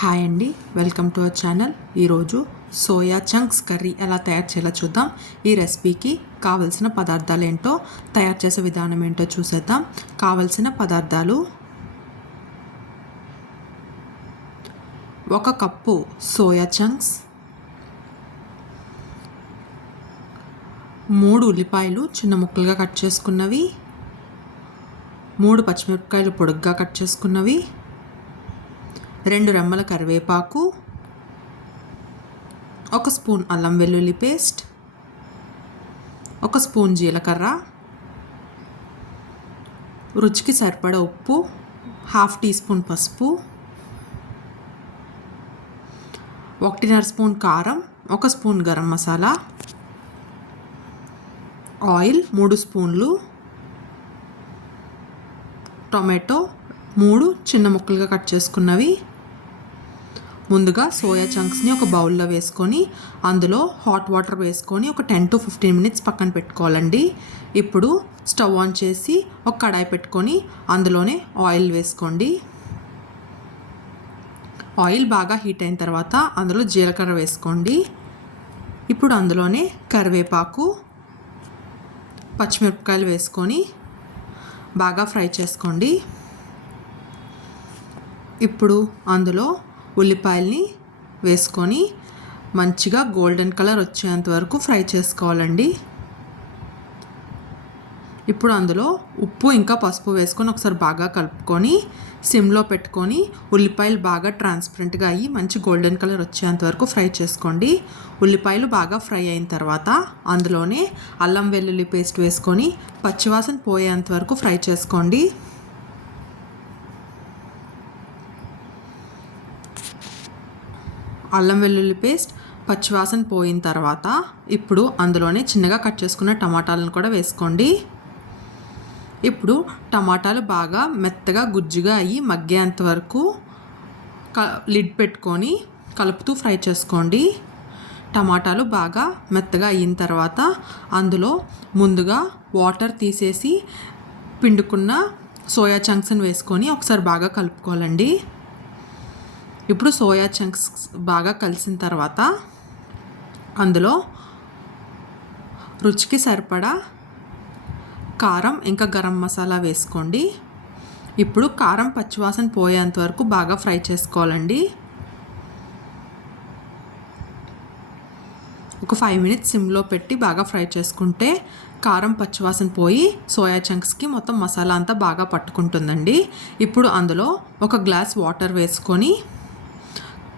Hi అండి welcome to our channel. ఈరోజు soya chunks curry ఎలా తయారు చేయాలో చూద్దాం. ఈ రెసిపీకి కావలసిన పదార్థాలు ఏంటో తయారు చేసే విధానం ఏంటో చూసేద్దాం. కావలసిన పదార్థాలు ఒక కప్పు సోయా చంక్స్ మూడు ఉల్లిపాయలు చిన్న ముక్కలుగా కట్ చేసుకున్నవి మూడు పచ్చిమిరపకాయలు పొడుగ్గా కట్ చేసుకున్నవి రెండు రెమ్మల కరివేపాకు ఒక స్పూన్ అల్లం వెల్లుల్లి పేస్ట్ ఒక స్పూన్ జీలకర్ర రుచికి సరిపడ ఉప్పు హాఫ్ టీ స్పూన్ పసుపు ఒకటిన్నర స్పూన్ కారం ఒక స్పూన్ గరం మసాలా ఆయిల్ మూడు స్పూన్లు టొమాటో మూడు చిన్న ముక్కలుగా కట్ చేసుకున్నవి. ముందుగా సోయా చంక్స్ని ఒక బౌల్లో వేసుకొని అందులో హాట్ వాటర్ వేసుకొని ఒక టెన్ టు ఫిఫ్టీన్ మినిట్స్ పక్కన పెట్టుకోవాలండి. ఇప్పుడు స్టవ్ ఆన్ చేసి ఒక కడాయి పెట్టుకొని అందులోనే ఆయిల్ వేసుకోండి. ఆయిల్ బాగా హీట్ అయిన తర్వాత అందులో జీలకర్ర వేసుకోండి. ఇప్పుడు అందులోనే కరివేపాకు పచ్చిమిరపకాయలు వేసుకొని బాగా ఫ్రై చేసుకోండి. ఇప్పుడు అందులో ఉల్లిపాయల్ని వేసుకొని మంచిగా గోల్డెన్ కలర్ వచ్చేంత వరకు ఫ్రై చేసుకోవాలండి. ఇప్పుడు అందులో ఉప్పు ఇంకా పసుపు వేసుకొని ఒకసారి బాగా కలుపుకొని సిమ్లో పెట్టుకొని ఉల్లిపాయలు బాగా ట్రాన్స్పరెంట్గా అయ్యి మంచి గోల్డెన్ కలర్ వచ్చేంత వరకు ఫ్రై చేసుకోండి. ఉల్లిపాయలు బాగా ఫ్రై అయిన తర్వాత అందులోనే అల్లం వెల్లుల్లి పేస్ట్ వేసుకొని పచ్చివాసన పోయేంత వరకు ఫ్రై చేసుకోండి. అల్లం వెల్లుల్లి పేస్ట్ పచ్చివాసన పోయిన తర్వాత ఇప్పుడు అందులోనే చిన్నగా కట్ చేసుకున్న టమాటాలను కూడా వేసుకోండి. ఇప్పుడు టమాటాలు బాగా మెత్తగా గుజ్జుగా అయ్యి మగ్గేంత వరకు క లిడ్ పెట్టుకొని కలుపుతూ ఫ్రై చేసుకోండి. టమాటాలు బాగా మెత్తగా అయిన తర్వాత అందులో ముందుగా వాటర్ తీసేసి పిండుకున్న సోయా చంక్స్ని వేసుకొని ఒకసారి బాగా కలుపుకోవాలండి. ఇప్పుడు సోయా చంక్స్ బాగా కలిసిన తర్వాత అందులో రుచికి సరిపడా కారం ఇంకా గరం మసాలా వేసుకోండి. ఇప్పుడు కారం పచ్చివాసన పోయేంత వరకు బాగా ఫ్రై చేసుకోవాలండి. ఒక ఫైవ్ మినిట్స్ సిమ్లో పెట్టి బాగా ఫ్రై చేసుకుంటే కారం పచ్చివాసన పోయి సోయా చంక్స్కి మొత్తం మసాలా అంతా బాగా పట్టుకుంటుందండి. ఇప్పుడు అందులో ఒక గ్లాస్ వాటర్ వేసుకొని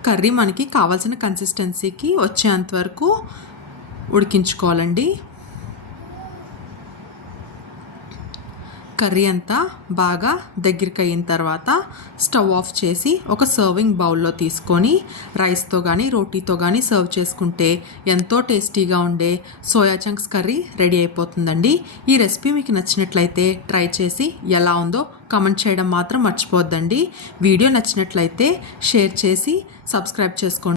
కర్రీ మనకి కావాల్సిన కన్సిస్టెన్సీకి వచ్చేంత వరకు ఉడికించుకోవాలండి. కర్రీ అంతా బాగా దగ్గరికి అయిన తర్వాత స్టవ్ ఆఫ్ చేసి ఒక సర్వింగ్ బౌల్లో తీసుకొని రైస్తో కానీ రోటీతో కానీ సర్వ్ చేసుకుంటే ఎంతో టేస్టీగా ఉండే సోయా చంక్స్ కర్రీ రెడీ అయిపోతుందండి. ఈ రెసిపీ మీకు నచ్చినట్లయితే ట్రై చేసి ఎలా ఉందో కమెంట్ చేయడం మాత్రం మర్చిపోద్దండి వీడియో నచ్చినట్లయితే షేర్ చేసి సబ్స్క్రైబ్ చేసుకోండి.